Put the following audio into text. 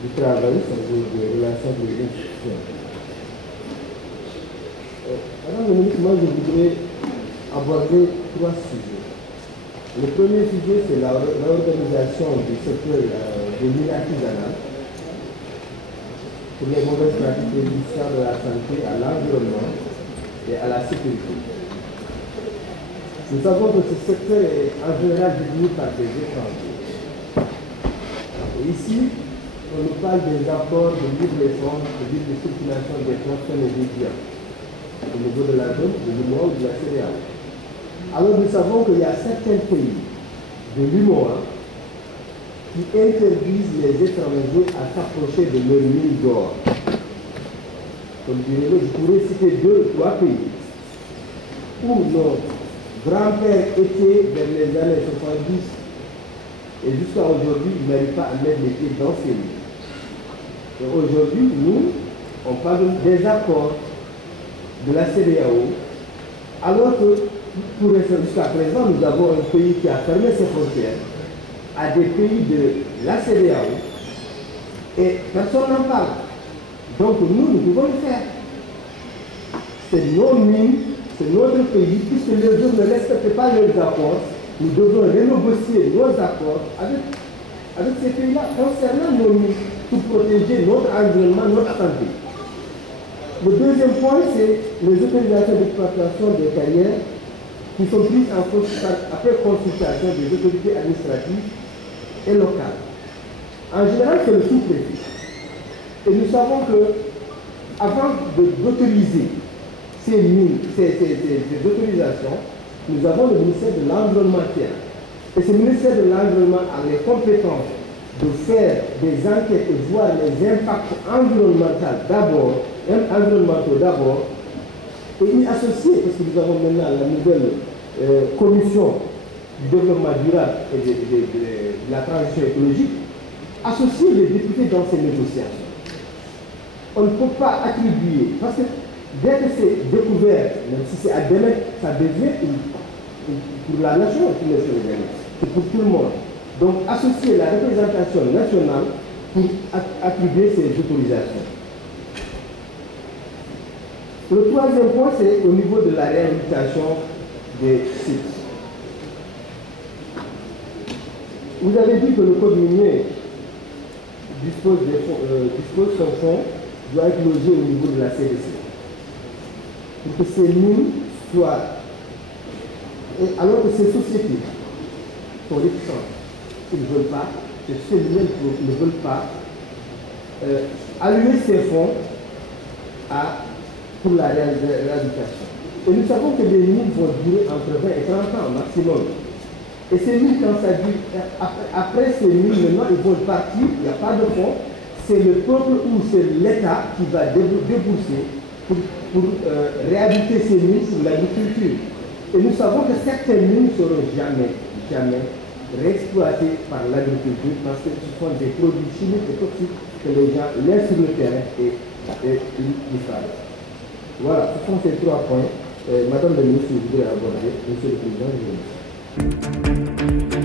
du travail, c'est-à-dire des relations avec les institutions. Madame la ministre, moi je voudrais aborder trois sujets. Le premier sujet, c'est la réorganisation du secteur de l'île artisanale pour les mauvaises pratiques préjudiciables de la santé, à l'environnement et à la sécurité. Nous savons que ce secteur est en général détenu par des étrangers. Et ici, on nous parle des accords de libre-échange, de libre circulation des personnes et des biens au niveau de la zone, de l'UMOA ou de la CEDEAO. Alors nous savons qu'il y a certains pays de l'UMOA qui interdisent les étrangers à s'approcher de leur mine d'or. Comme dirait, je pourrais citer 2 ou 3 pays où nos grands-pères étaient vers les années 70 et jusqu'à aujourd'hui, ils n'arrivent pas à mettre les pieds dans ces mines. Et aujourd'hui, nous, on parle des accords de la CEDEAO, alors que jusqu'à présent, nous avons un pays qui a fermé ses frontières à des pays de la CEDEAO et personne n'en parle. Donc nous pouvons le faire. C'est nos mines, c'est notre pays, puisque les autres ne respectent pas leurs accords, nous devons renégocier nos accords avec ces pays-là concernant nos mines pour protéger notre environnement, notre santé. Le deuxième point, c'est les autorisations d'exploitation des carrières qui sont prises en compte après consultation des autorités administratives et locales. En général, c'est le sous-préfet. Et nous savons que avant d'autoriser ces autorisations, nous avons le ministère de l'Environnement. Et ce ministère de l'Environnement a les compétences de faire des enquêtes et voir les impacts environnementaux d'abord, et y associer, parce que nous avons maintenant la nouvelle commission du développement durable et de la transition écologique, associer les députés dans ces négociations. On ne peut pas attribuer, parce que dès que c'est découvert, même si c'est à démettre, ça devient pour la nation, c'est pour tout le monde. Donc associer la représentation nationale pour attribuer ces autorisations. Le troisième point, c'est au niveau de la réhabilitation des sites. Vous avez dit que le code minier dispose qu'un fonds doit être logé au niveau de la CDC. Pour que ces mines soient... alors que ces sociétés sont réticentes, ils ne veulent pas, ces sociétés ne veulent pas allouer ces fonds pour la réhabilitation. Et nous savons que les mines vont durer entre 20 et 30 ans maximum. Et ces mines, quand ça dure, après ces mines, maintenant, ils vont partir, il n'y a pas de fonds. C'est le peuple ou c'est l'État qui va débourser pour réhabiliter ces mines pour l'agriculture. Et nous savons que certaines mines ne seront jamais réexploitées par l'agriculture parce que ce sont des produits chimiques et toxiques que les gens laissent sur le terrain et ils disparaissent. Voilà, ce sont ces 3 points. Madame la ministre, je voudrais aborder. Monsieur le Président, je vous remercie.